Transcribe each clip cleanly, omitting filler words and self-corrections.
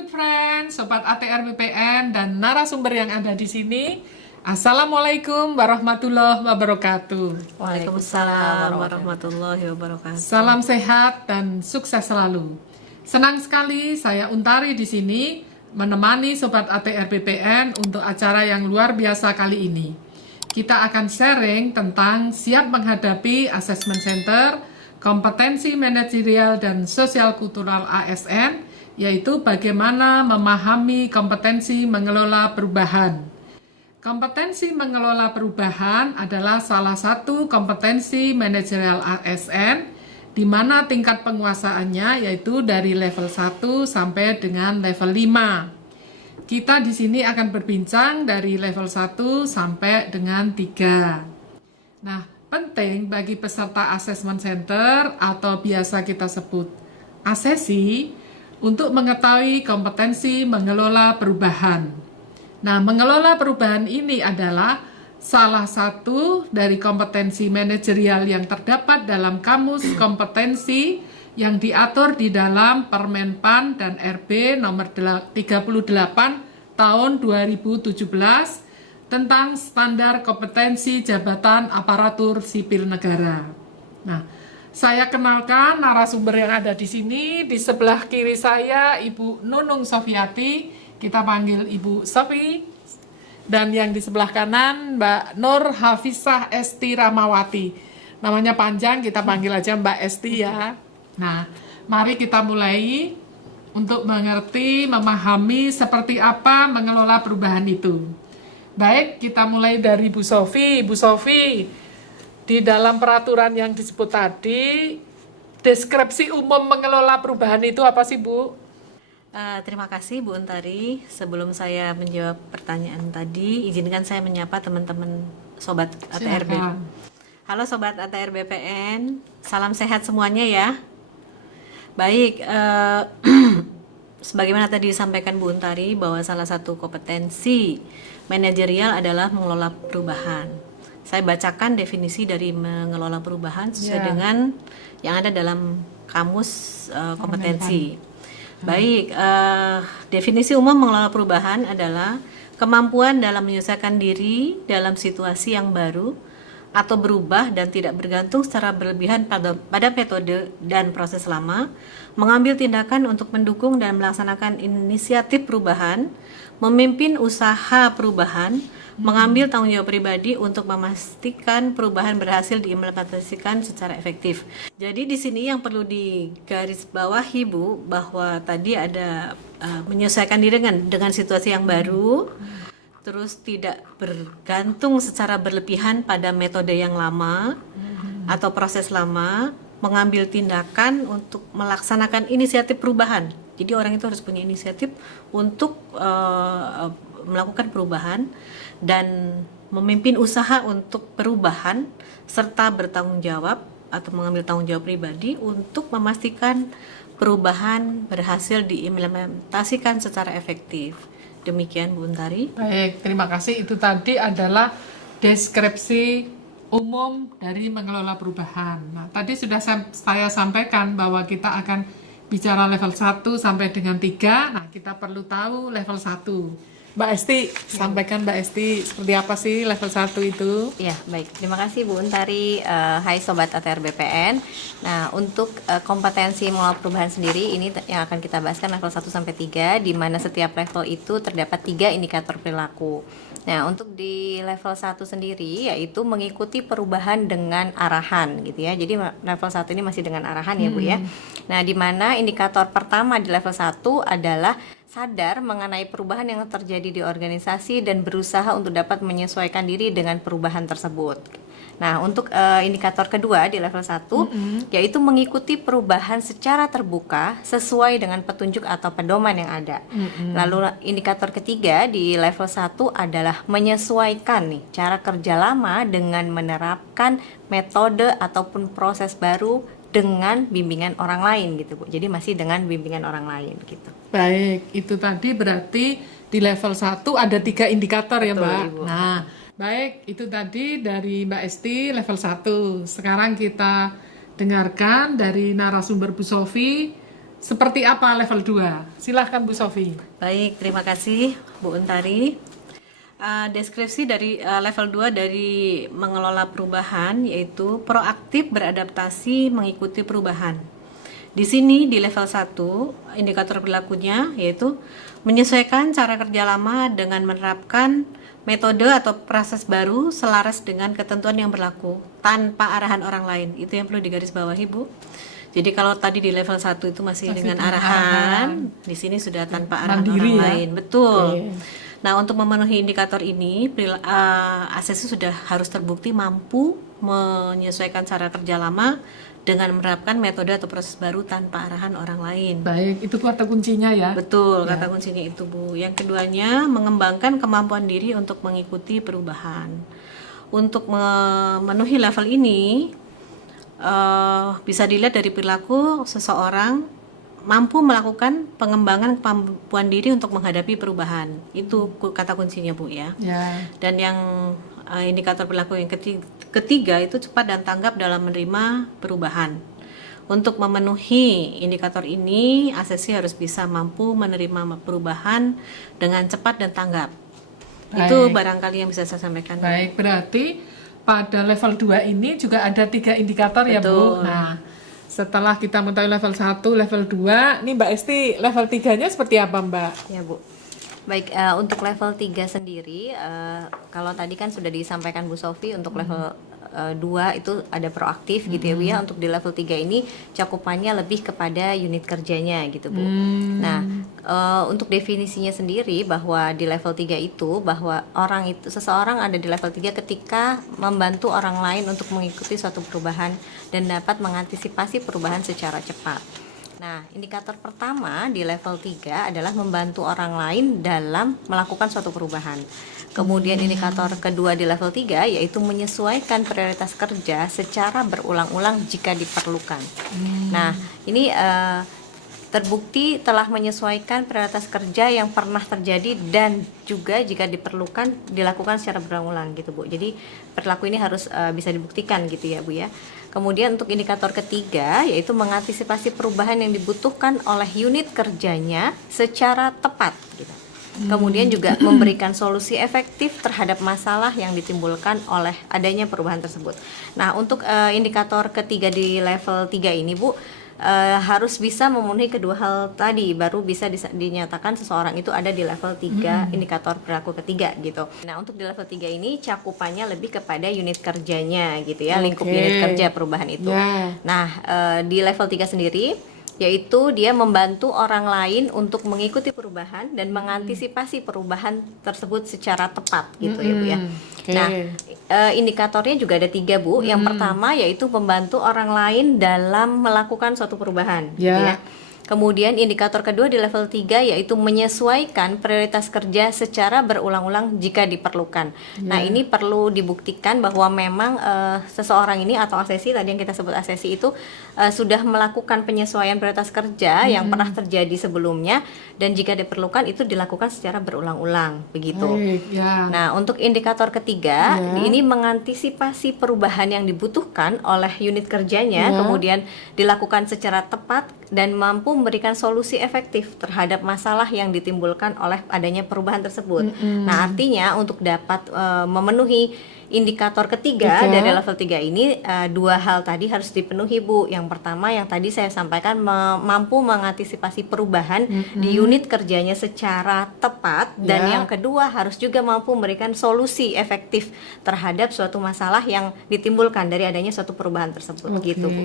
good friend, Sobat ATR BPN, dan narasumber yang ada di sini. Assalamualaikum warahmatullahi wabarakatuh. Waalaikumsalam warahmatullahi wabarakatuh. Salam sehat dan sukses selalu. Senang sekali saya Untari di sini menemani Sobat ATR BPN untuk acara yang luar biasa kali ini. Kita akan sharing tentang siap menghadapi Assessment Center, kompetensi manajerial dan sosial kultural ASN, yaitu bagaimana memahami kompetensi mengelola perubahan. Kompetensi mengelola perubahan adalah salah satu kompetensi manajerial ASN, di mana tingkat penguasaannya yaitu dari level 1 sampai dengan level 5. Kita di sini akan berbincang dari level 1 sampai dengan 3. Nah, penting bagi peserta assessment center atau biasa kita sebut asesi untuk mengetahui kompetensi mengelola perubahan. Nah, mengelola perubahan ini adalah salah satu dari kompetensi manajerial yang terdapat dalam kamus kompetensi yang diatur di dalam Permenpan dan RB nomor 38 tahun 2017 tentang standar kompetensi jabatan aparatur sipil negara. Nah, saya kenalkan narasumber yang ada di sini. Di sebelah kiri saya Ibu Nunung Sofiati, kita panggil Ibu Sofi. Dan yang di sebelah kanan Mbak Nur Hafizah Esti Ramawati. Namanya panjang, kita panggil aja Mbak Esti ya. Nah, mari kita mulai untuk mengerti, memahami seperti apa mengelola perubahan itu. Baik, kita mulai dari Bu Sofi. Bu Sofi, di dalam peraturan yang disebut tadi, deskripsi umum mengelola perubahan itu apa sih, Bu? Terima kasih Bu Untari. Sebelum saya menjawab pertanyaan tadi, izinkan saya menyapa teman-teman Sobat ATRB. Halo Sobat ATR BPN, salam sehat semuanya ya. Baik, sebagaimana tadi disampaikan Bu Untari bahwa salah satu kompetensi manajerial adalah mengelola perubahan. Saya bacakan definisi dari mengelola perubahan sesuai dengan yang ada dalam kamus kompetensi. Baik, definisi umum mengelola perubahan adalah kemampuan dalam menyelesaikan diri dalam situasi yang baru atau berubah dan tidak bergantung secara berlebihan pada metode dan proses lama, mengambil tindakan untuk mendukung dan melaksanakan inisiatif perubahan, memimpin usaha perubahan, mengambil tanggung jawab pribadi untuk memastikan perubahan berhasil diimplementasikan secara efektif. Jadi di sini yang perlu digarisbawahi Bu, bahwa tadi ada menyesuaikan diri dengan situasi yang baru, terus tidak bergantung secara berlebihan pada metode yang lama atau proses lama, mengambil tindakan untuk melaksanakan inisiatif perubahan. Jadi orang itu harus punya inisiatif untuk melakukan perubahan dan memimpin usaha untuk perubahan serta bertanggung jawab atau mengambil tanggung jawab pribadi untuk memastikan perubahan berhasil diimplementasikan secara efektif. Demikian Bu Untari. Baik, terima kasih. Itu tadi adalah deskripsi umum dari mengelola perubahan. Nah, tadi sudah saya sampaikan bahwa kita akan bicara level 1 sampai dengan 3. Nah, kita perlu tahu level 1. Mbak Esti, sampaikan Mbak Esti, seperti apa sih level 1 itu? Ya, baik. Terima kasih Bu Untari. Hai Sobat ATR BPN. Nah, untuk kompetensi mengelola perubahan sendiri, ini yang akan kita bahaskan level 1 sampai 3, di mana setiap level itu terdapat 3 indikator perilaku. Nah, untuk di level 1 sendiri, yaitu mengikuti perubahan dengan arahan, gitu ya. Jadi level 1 ini masih dengan arahan ya Bu ya. Nah, di mana indikator pertama di level 1 adalah sadar mengenai perubahan yang terjadi di organisasi dan berusaha untuk dapat menyesuaikan diri dengan perubahan tersebut. Nah, untuk indikator kedua di level 1 yaitu mengikuti perubahan secara terbuka sesuai dengan petunjuk atau pedoman yang ada. Lalu indikator ketiga di level 1 adalah menyesuaikan nih cara kerja lama dengan menerapkan metode ataupun proses baru dengan bimbingan orang lain gitu Bu. Jadi masih dengan bimbingan orang lain gitu. Baik, itu tadi berarti di level 1 ada 3 indikator. Betul, ya Mbak. Ibu. Nah, baik, itu tadi dari Mbak Esti level 1. Sekarang kita dengarkan dari narasumber Bu Sofi seperti apa level 2? Silahkan Bu Sofi. Baik, terima kasih Bu Untari. Deskripsi dari level 2 dari mengelola perubahan yaitu proaktif beradaptasi mengikuti perubahan. Di sini di level 1 indikator perilakunya yaitu menyesuaikan cara kerja lama dengan menerapkan metode atau proses baru selaras dengan ketentuan yang berlaku tanpa arahan orang lain. Itu yang perlu digarisbawahi, Bu. Jadi kalau tadi di level 1 itu masih dengan arahan, di sini sudah tanpa arahan Mandiri orang ya? lain. Betul. Oke. Nah, untuk memenuhi indikator ini, ACC sudah harus terbukti mampu menyesuaikan cara kerja lama dengan menerapkan metode atau proses baru tanpa arahan orang lain. Baik, itu kata kuncinya ya. Betul, kata kuncinya itu, Bu. Yang keduanya, mengembangkan kemampuan diri untuk mengikuti perubahan. Untuk memenuhi level ini, bisa dilihat dari perilaku seseorang mampu melakukan pengembangan kemampuan diri untuk menghadapi perubahan. Itu kata kuncinya, Bu, ya. Ya. Dan yang indikator perilaku yang ketiga itu cepat dan tanggap dalam menerima perubahan. Untuk memenuhi indikator ini, ACC harus bisa mampu menerima perubahan dengan cepat dan tanggap. Itu Baik. barangkali yang bisa saya sampaikan. Baik, berarti pada level 2 ini juga ada 3 indikator ya, Bu. Betul. Nah, setelah kita mengetahui level 1, level 2, nih Mbak Esti, level 3-nya seperti apa, Mbak? Ya, Bu. Baik, untuk level 3 sendiri, kalau tadi kan sudah disampaikan Bu Sofi, untuk level 2 itu ada proaktif gitu ya Bu ya. Untuk di level 3 ini cakupannya lebih kepada unit kerjanya gitu Bu. Nah, untuk definisinya sendiri bahwa di level 3 itu bahwa seseorang ada di level 3 ketika membantu orang lain untuk mengikuti suatu perubahan dan dapat mengantisipasi perubahan secara cepat. Nah, indikator pertama di level 3 adalah membantu orang lain dalam melakukan suatu perubahan. Kemudian indikator kedua di level 3 yaitu menyesuaikan prioritas kerja secara berulang-ulang jika diperlukan. Nah, ini terbukti telah menyesuaikan prioritas kerja yang pernah terjadi dan juga jika diperlukan dilakukan secara berulang-ulang gitu Bu. Jadi perilaku ini harus bisa dibuktikan gitu ya Bu ya. Kemudian untuk indikator ketiga yaitu mengantisipasi perubahan yang dibutuhkan oleh unit kerjanya secara tepat gitu. Kemudian juga memberikan solusi efektif terhadap masalah yang ditimbulkan oleh adanya perubahan tersebut. Nah, untuk indikator ketiga di level 3 ini Bu, harus bisa memenuhi kedua hal tadi baru bisa dinyatakan seseorang itu ada di level 3 indikator perilaku ketiga gitu. Nah, untuk di level 3 ini cakupannya lebih kepada unit kerjanya gitu ya, lingkup Oke. unit kerja perubahan itu. Ya. Nah, di level 3 sendiri yaitu dia membantu orang lain untuk mengikuti perubahan dan mengantisipasi perubahan tersebut secara tepat gitu ya Bu ya. Oke. Nah, indikatornya juga ada 3 Bu. Yang pertama yaitu membantu orang lain dalam melakukan suatu perubahan gitu Ya. ya. Kemudian indikator kedua di level 3 yaitu menyesuaikan prioritas kerja secara berulang-ulang jika diperlukan. Nah, ini perlu dibuktikan bahwa memang seseorang ini atau ACC tadi yang kita sebut ACC itu sudah melakukan penyesuaian prioritas kerja yang pernah terjadi sebelumnya dan jika diperlukan itu dilakukan secara berulang-ulang begitu. Baik, ya. Nah, untuk indikator ketiga, Ya. ini mengantisipasi perubahan yang dibutuhkan oleh unit kerjanya, Ya. kemudian dilakukan secara tepat dan mampu memberikan solusi efektif terhadap masalah yang ditimbulkan oleh adanya perubahan tersebut. Nah, artinya untuk dapat memenuhi indikator ketiga Tiga. dari level 3 ini, dua hal tadi harus dipenuhi Bu. Yang pertama yang tadi saya sampaikan mampu mengantisipasi perubahan di unit kerjanya secara tepat dan Ya. yang kedua harus juga mampu memberikan solusi efektif terhadap suatu masalah yang ditimbulkan dari adanya suatu perubahan tersebut gitu Bu.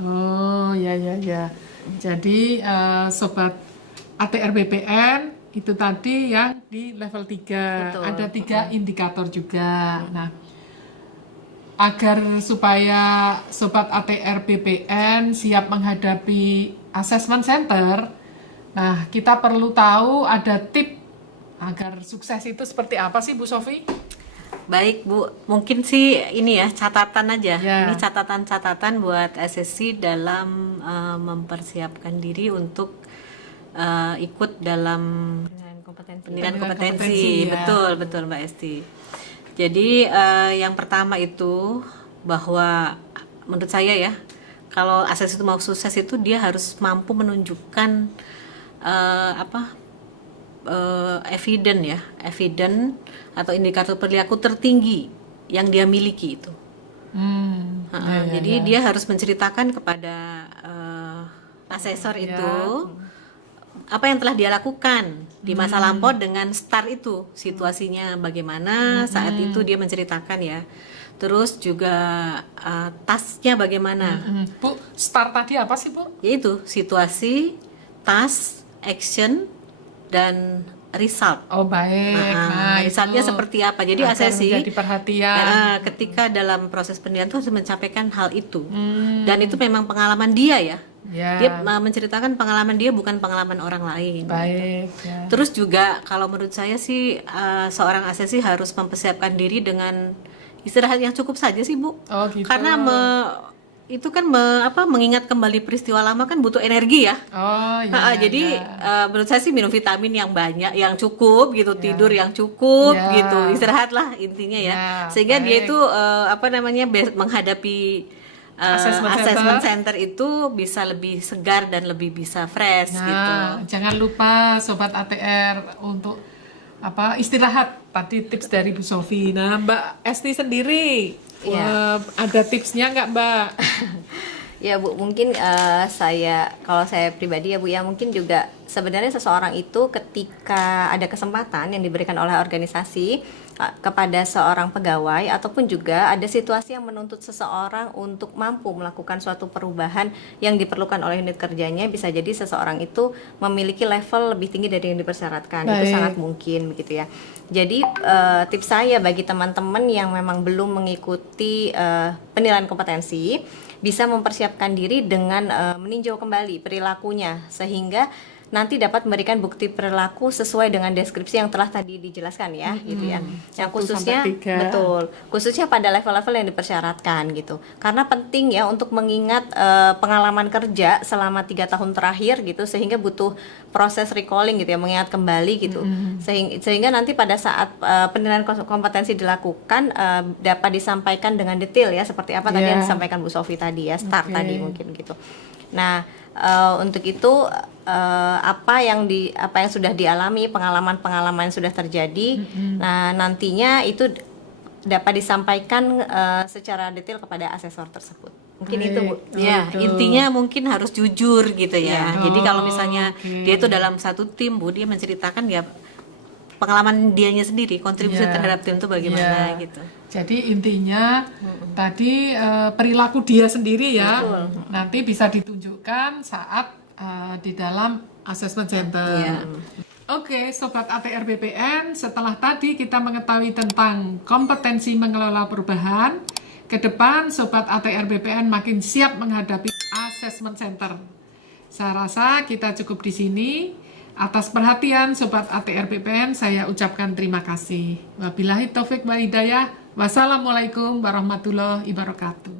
Oh, ya ya ya. Jadi sobat ATR BPN itu tadi yang di level 3. Betul. Ada 3 indikator juga. Nah, agar supaya sobat ATR BPN siap menghadapi assessment center, nah kita perlu tahu ada tip agar sukses itu seperti apa sih Bu Sofi? Baik Bu, mungkin sih ini ya catatan aja. Ya. Ini catatan-catatan buat SSC dalam mempersiapkan diri untuk ikut dalam penilaian kompetensi. ya. Betul Mbak Esti. Jadi yang pertama itu bahwa menurut saya ya, kalau ASES itu mau sukses itu dia harus mampu menunjukkan evidence atau indikator perilaku tertinggi yang dia miliki itu. Jadi dia harus menceritakan kepada asesor itu apa yang telah dia lakukan di masa lampau dengan start itu, situasinya bagaimana saat itu dia menceritakan ya. Terus juga tasknya bagaimana. Bu, start tadi apa sih, Bu? Yaitu situasi, task, action, dan result. Oh, baik. Nah, resultnya itu seperti apa? Jadi agar asesi menjadi perhatian. ketika dalam proses penilaian itu harus mencapai hal itu. Dan itu memang pengalaman dia ya. Ya. Dia menceritakan pengalaman dia, bukan pengalaman orang lain. Baik. Ya. Terus juga kalau menurut saya sih seorang asesi harus mempersiapkan diri dengan istirahat yang cukup saja sih, Bu. Oh, gitu. Karena itu kan mengingat kembali peristiwa lama kan butuh energi ya. Oh, iya. Jadi menurut saya sih minum vitamin yang banyak, yang cukup gitu, tidur yang cukup Ya. gitu, istirahatlah intinya ya. Ya, Sehingga dia baik. itu menghadapi Assessment center itu bisa lebih segar dan lebih bisa fresh gitu. Nah, jangan lupa Sobat ATR untuk istirahat. Tadi tips dari Bu Sofi. Nah, Mbak Esti sendiri ada tipsnya nggak, Mbak? Ya Bu, mungkin kalau saya pribadi ya Bu ya, mungkin juga sebenarnya seseorang itu ketika ada kesempatan yang diberikan oleh organisasi kepada seorang pegawai ataupun juga ada situasi yang menuntut seseorang untuk mampu melakukan suatu perubahan yang diperlukan oleh unit kerjanya, bisa jadi seseorang itu memiliki level lebih tinggi dari yang dipersyaratkan. Itu Baik. sangat mungkin begitu ya. Jadi tips saya bagi teman-teman yang memang belum mengikuti penilaian kompetensi, bisa mempersiapkan diri dengan meninjau kembali perilakunya sehingga nanti dapat memberikan bukti perilaku sesuai dengan deskripsi yang telah tadi dijelaskan ya, gitu ya. Yang 1 khususnya sampai 3. betul, khususnya pada level-level yang dipersyaratkan gitu. Karena penting ya untuk mengingat pengalaman kerja selama 3 tahun terakhir gitu, sehingga butuh proses recalling gitu ya, mengingat kembali gitu. Sehingga nanti pada saat penilaian kompetensi dilakukan dapat disampaikan dengan detail ya, seperti apa tadi yang disampaikan Bu Sofi tadi ya, start tadi mungkin gitu. Nah, untuk itu apa yang sudah dialami, pengalaman-pengalaman yang sudah terjadi, nah nantinya itu dapat disampaikan secara detail kepada asesor tersebut. Mungkin itu Bu. Ya, intinya mungkin harus jujur gitu ya. Jadi kalau misalnya dia itu dalam satu tim, Bu, dia menceritakan ya pengalaman dianya sendiri, kontribusi terhadap tim itu bagaimana gitu. Jadi intinya tadi perilaku dia sendiri ya. Nanti bisa ditunjukkan saat di dalam assessment center. Oke, Sobat ATR BPN, setelah tadi kita mengetahui tentang kompetensi mengelola perubahan, ke depan Sobat ATR BPN makin siap menghadapi assessment center. Saya rasa kita cukup di sini. Atas perhatian Sobat ATR BPN, saya ucapkan terima kasih. Wabillahi taufik wal hidayah. Wassalamualaikum warahmatullahi wabarakatuh.